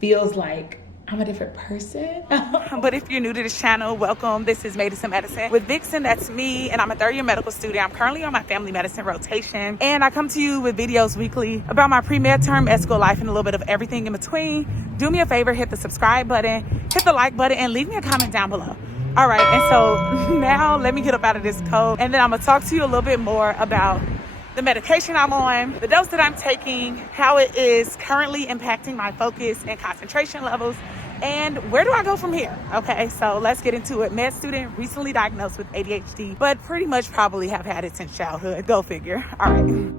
feels like I'm a different person. But if you're new to this channel, welcome. This is Medicine with Vixen. That's me, and I'm a third-year medical student. I'm currently on my family medicine rotation, and I come to you with videos weekly about my pre-med term, med school life, and a little bit of everything in between. Do me a favor, hit the subscribe button, hit the like button, and leave me a comment down below. All right, and so now let me get up out of this coat, and then I'm gonna talk to you a little bit more about the medication I'm on, the dose that I'm taking, how it is currently impacting my focus and concentration levels, and where do I go from here? Okay, so let's get into it. Med student, recently diagnosed with ADHD, but pretty much probably have had it since childhood. Go figure. All right.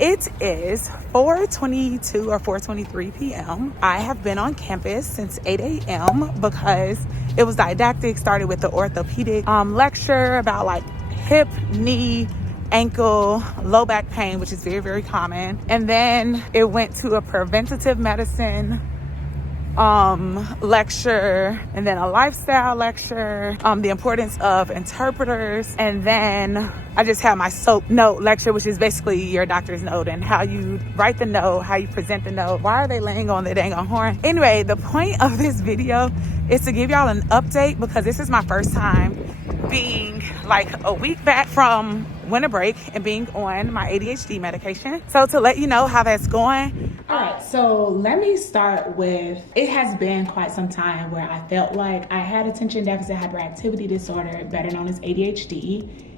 It is 4:22 or 4:23 p.m. I have been on campus since 8 a.m. because it was didactic. Started with the orthopedic lecture about like hip, knee, ankle, low back pain, which is very, very common. And then it went to a preventative medicine lecture, and then a lifestyle lecture, the importance of interpreters, and then I just had my SOAP note lecture, which is basically your doctor's note and how you write the note, how you present the note. Why are they laying on their dang on horn? Anyway, the point of this video is to give y'all an update because this is my first time being like a week back from winter break and being on my ADHD medication. So to let you know how that's going. All right, so let me start with, it has been quite some time where I felt like I had attention deficit hyperactivity disorder, better known as ADHD.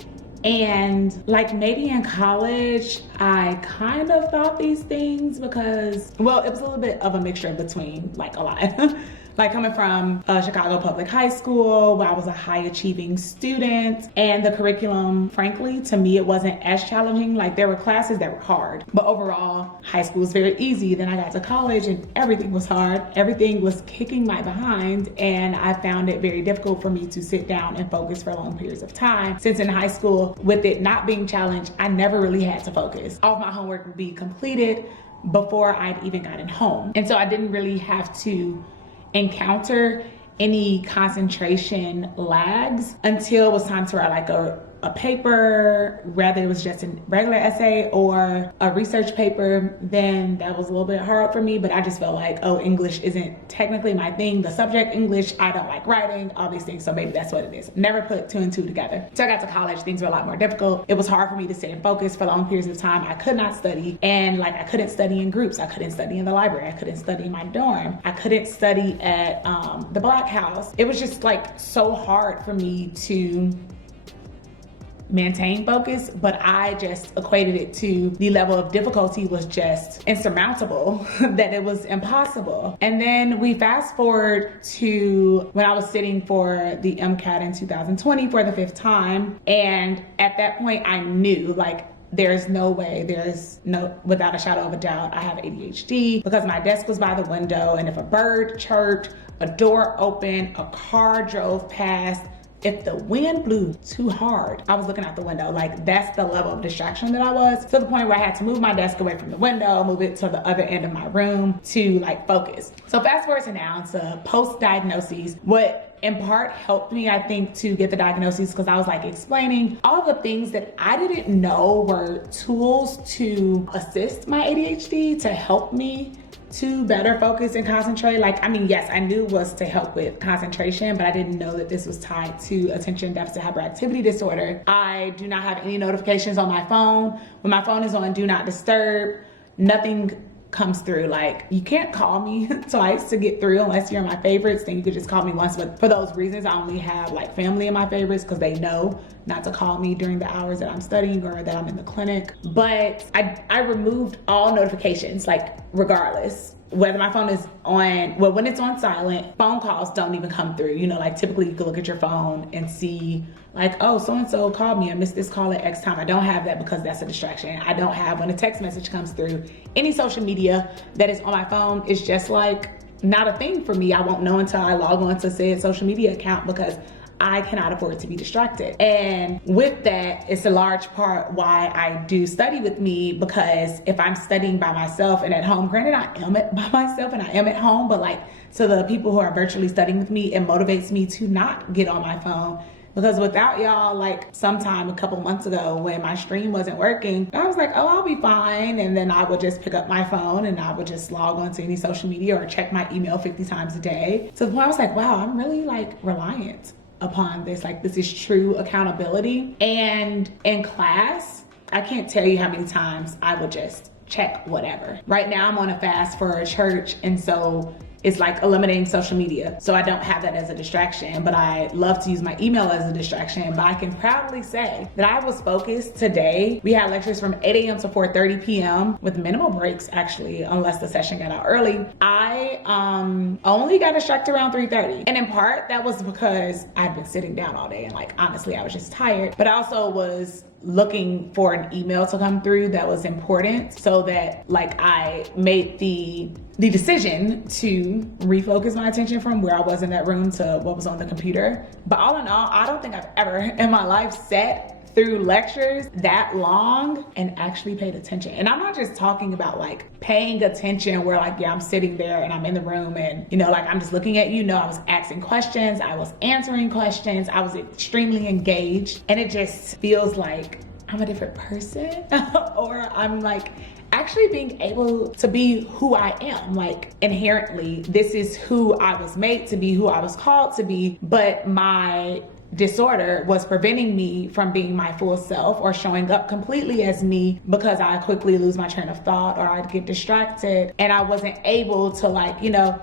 And like maybe in college, I kind of thought these things because, well, it was a little bit of a mixture between like a lot. Like coming from Chicago Public High School, where I was a high achieving student, and the curriculum, frankly, to me, it wasn't as challenging. Like there were classes that were hard, but overall, high school was very easy. Then I got to college and everything was hard. Everything was kicking my behind, and I found it very difficult for me to sit down and focus for long periods of time. Since in high school, with it not being challenged, I never really had to focus. All of my homework would be completed before I'd even gotten home. And so I didn't really have to encounter any concentration lags until it was time to write like a paper, whether it was just a regular essay or a research paper. Then that was a little bit hard for me, but I just felt like, oh, English isn't technically my thing. The subject English, I don't like writing, all these things, so maybe that's what it is. Never put two and two together. So I got to college, things were a lot more difficult. It was hard for me to stay in focus for long periods of time. I could not study, and like I couldn't study in groups. I couldn't study in the library. I couldn't study in my dorm. I couldn't study at the Black House. It was just like so hard for me to maintain focus, but I just equated it to the level of difficulty was just insurmountable, that it was impossible. And then we fast forward to when I was sitting for the MCAT in 2020 for the 5th time. And at that point I knew like, there's no way, without a shadow of a doubt, I have ADHD because my desk was by the window, and if a bird chirped, a door opened, a car drove past, if the wind blew too hard, I was looking out the window. Like that's the level of distraction that I was, to the point where I had to move my desk away from the window, move it to the other end of my room to like focus. So fast forward to now, to post-diagnoses. What in part helped me, I think, to get the diagnosis, because I was like explaining all the things that I didn't know were tools to assist my ADHD, to help me to better focus and concentrate. Like, I mean, yes, I knew it was to help with concentration, but I didn't know that this was tied to attention deficit hyperactivity disorder. I do not have any notifications on my phone. When my phone is on do not disturb, nothing comes through. Like, you can't call me twice to get through unless you're in my favorites. Then you could just call me once. But for those reasons, I only have like family in my favorites because they know not to call me during the hours that I'm studying or that I'm in the clinic. But I removed all notifications, like regardless. Whether my phone is on, well, when it's on silent, phone calls don't even come through. You know, like typically you could look at your phone and see like, oh, so-and-so called me. I missed this call at X time. I don't have that because that's a distraction. I don't have, when a text message comes through, any social media that is on my phone is just like not a thing for me. I won't know until I log on to said social media account because I cannot afford to be distracted. And with that, it's a large part why I do study with me, because if I'm studying by myself and at home, granted I am by myself and I am at home, but like to the people who are virtually studying with me, it motivates me to not get on my phone, because without y'all, like sometime a couple months ago when my stream wasn't working, I was like, oh, I'll be fine. And then I would just pick up my phone and I would just log on to any social media or check my email 50 times a day. So the point I was like, wow, I'm really like reliant upon this. Like this is true accountability. And in class, I can't tell you how many times I would just check whatever. Right now I'm on a fast for a church, and so it's like eliminating social media. So I don't have that as a distraction, but I love to use my email as a distraction. But I can proudly say that I was focused today. We had lectures from 8 a.m. to 4:30 p.m. with minimal breaks, actually, unless the session got out early. I only got distracted around 3:30. And in part, that was because I'd been sitting down all day and like, honestly, I was just tired. But I also was looking for an email to come through that was important, so that like I made the decision to refocus my attention from where I was in that room to what was on the computer. But all in all, I don't think I've ever in my life sat through lectures that long and actually paid attention. And I'm not just talking about like paying attention where like, yeah, I'm sitting there and I'm in the room and, you know, like I'm just looking at you. No, I was asking questions, I was answering questions, I was extremely engaged. And it just feels like I'm a different person or I'm like actually being able to be who I am. Like inherently, this is who I was made to be, who I was called to be, but my disorder was preventing me from being my full self or showing up completely as me, because I quickly lose my train of thought or I'd get distracted and I wasn't able to like, you know,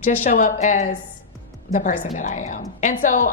just show up as the person that I am. And so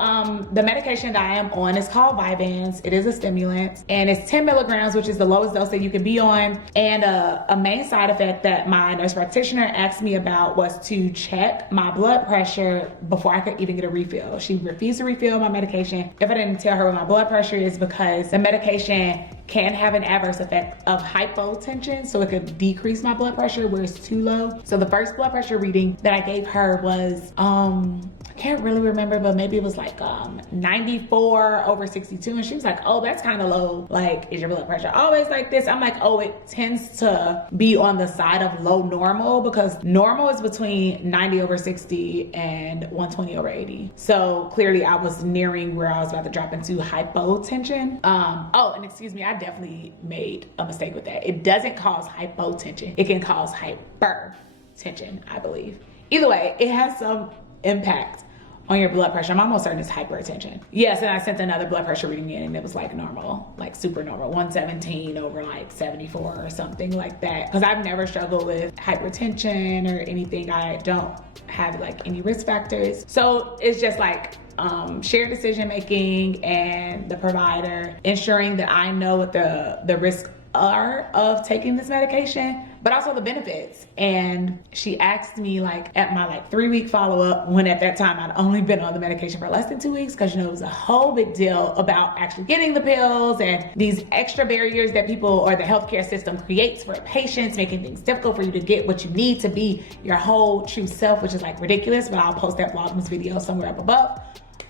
the medication that I am on is called Vyvanse. It is a stimulant and it's 10 milligrams, which is the lowest dose that you can be on. And a main side effect that my nurse practitioner asked me about was to check my blood pressure before I could even get a refill. She refused to refill my medication if I didn't tell her what my blood pressure is, because the medication can have an adverse effect of hypotension, so it could decrease my blood pressure where it's too low. So the first blood pressure reading that I gave her was, I can't really remember, but maybe it was like 94/62. And she was like, oh, that's kind of low. Like, is your blood pressure always like this? I'm like, oh, it tends to be on the side of low normal, because normal is between 90/60 and 120/80. So clearly I was nearing where I was about to drop into hypotension. Oh, and excuse me, I definitely made a mistake with that. It doesn't cause hypotension. It can cause hypertension, I believe. Either way, it has some impact on your blood pressure. I'm almost certain it's hypertension. Yes, and I sent another blood pressure reading in and it was like normal, like super normal, 117 over like 74 or something like that. Because I've never struggled with hypertension or anything. I don't have like any risk factors. So it's just like shared decision making and the provider ensuring that I know what the risks are of taking this medication, but also the benefits. And she asked me like at my like 3-week follow-up, when at that time I'd only been on the medication for less than 2 weeks, because you know it was a whole big deal about actually getting the pills and these extra barriers that people or the healthcare system creates for patients, making things difficult for you to get what you need to be your whole true self, which is like ridiculous, but I'll post that Vlogmas video somewhere up above.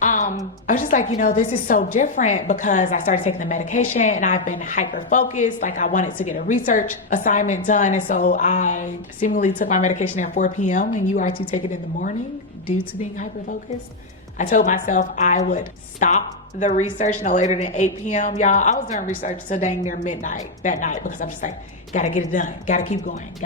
I was just like, you know, this is so different, because I started taking the medication and I've been hyper focused. Like I wanted to get a research assignment done. And so I seemingly took my medication at 4 p.m. and you are to take it in the morning due to being hyper focused. I told myself I would stop the research no later than 8 p.m. Y'all, I was doing research till dang near midnight that night, because I'm just like, gotta get it done, gotta keep going.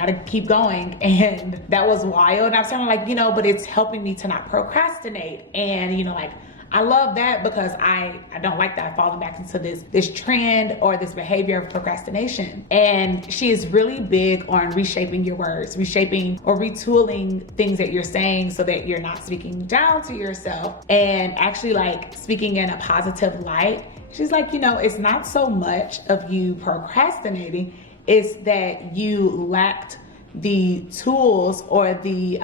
And that was wild. And I was kind of like, you know, but it's helping me to not procrastinate. And, you know, like, I love that, because I don't like that I've fallen back into this trend or this behavior of procrastination. And she is really big on reshaping your words, reshaping or retooling things that you're saying so that you're not speaking down to yourself and actually like speaking in a positive light. She's like, you know, it's not so much of you procrastinating, it's that you lacked the tools or the,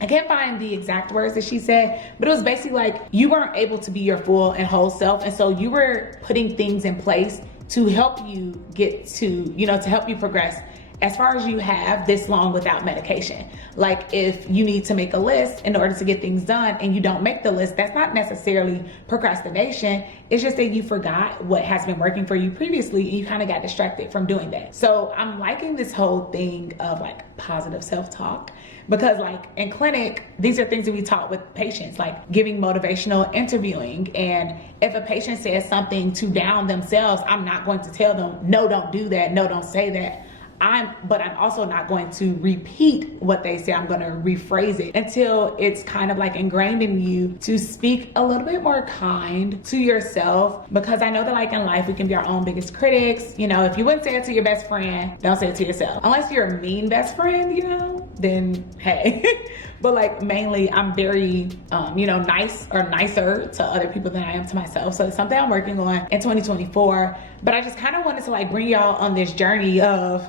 I can't find the exact words that she said, but it was basically like you weren't able to be your full and whole self. And so you were putting things in place to help you get to, you know, to help you progress as far as you have this long without medication. Like if you need to make a list in order to get things done and you don't make the list, that's not necessarily procrastination. It's just that you forgot what has been working for you previously and you kind of got distracted from doing that. So I'm liking this whole thing of like positive self-talk, because like in clinic, these are things that we taught with patients, like giving motivational interviewing. And if a patient says something to down themselves, I'm not going to tell them, no, don't do that. No, don't say that. But I'm also not going to repeat what they say. I'm going to rephrase it until it's kind of like ingrained in you to speak a little bit more kind to yourself, because I know that like in life, we can be our own biggest critics. You know, if you wouldn't say it to your best friend, don't say it to yourself. Unless you're a mean best friend, you know, then hey. But like mainly I'm very, nice or nicer to other people than I am to myself. So it's something I'm working on in 2024. But I just kind of wanted to like bring y'all on this journey of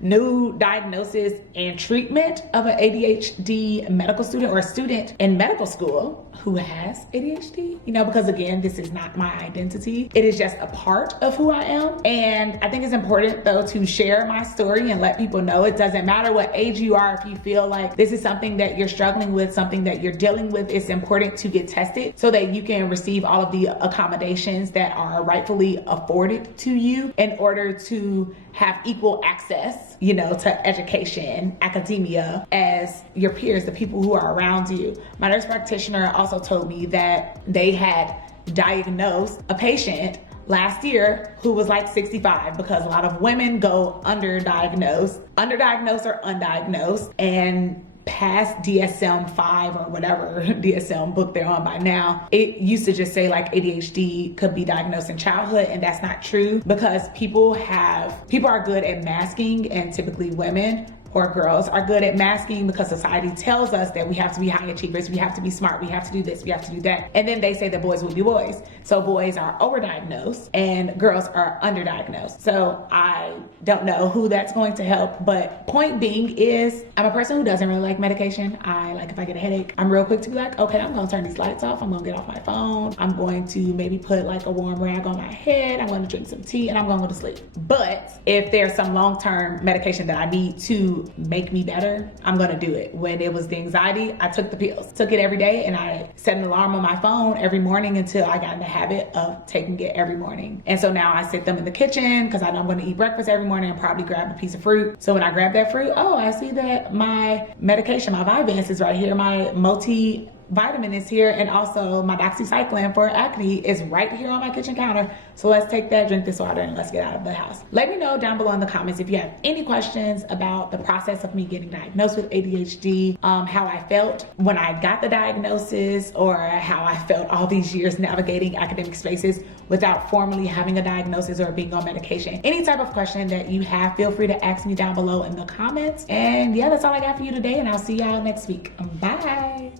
new diagnosis and treatment of an ADHD medical student or a student in medical school who has ADHD, because again, this is not my identity. It is just a part of who I am. And I think it's important though to share my story and let people know it doesn't matter what age you are. If you feel like this is something that you're struggling with, something that you're dealing with, it's important to get tested so that you can receive all of the accommodations that are rightfully afforded to you in order to have equal access, to education, academia, as your peers, the people who are around you. My nurse practitioner also told me that they had diagnosed a patient last year who was like 65, because a lot of women go underdiagnosed or undiagnosed and past DSM-5 or whatever DSM book they're on by now. It used to just say like ADHD could be diagnosed in childhood, and that's not true, because people are good at masking, and typically women or girls are good at masking because society tells us that we have to be high achievers, we have to be smart, we have to do this, we have to do that. And then they say that boys will be boys. So boys are overdiagnosed and girls are underdiagnosed. So I don't know who that's going to help, but point being is I'm a person who doesn't really like medication. If I get a headache, I'm real quick to be like, okay, I'm gonna turn these lights off, I'm gonna get off my phone, I'm going to maybe put like a warm rag on my head, I'm gonna drink some tea, and I'm gonna go to sleep. But if there's some long-term medication that I need to make me better, I'm gonna do it. When it was the anxiety, I took the pills, took it every day, and I set an alarm on my phone every morning until I got in the habit of taking it every morning. And so now I sit them in the kitchen because I know I'm gonna eat breakfast every morning and probably grab a piece of fruit. So when I grab that fruit, I see that my medication, my Vyvanse is right here, my multivitamin is here, and also my doxycycline for acne is right here on my kitchen counter. So let's take that, drink this water, and let's get out of the house. Let me know down below in the comments if you have any questions about the process of me getting diagnosed with ADHD, how I felt when I got the diagnosis, or how I felt all these years navigating academic spaces without formally having a diagnosis or being on medication. Any type of question that you have, feel free to ask me down below in the comments. And yeah, that's all I got for you today, and I'll see y'all next week. Bye.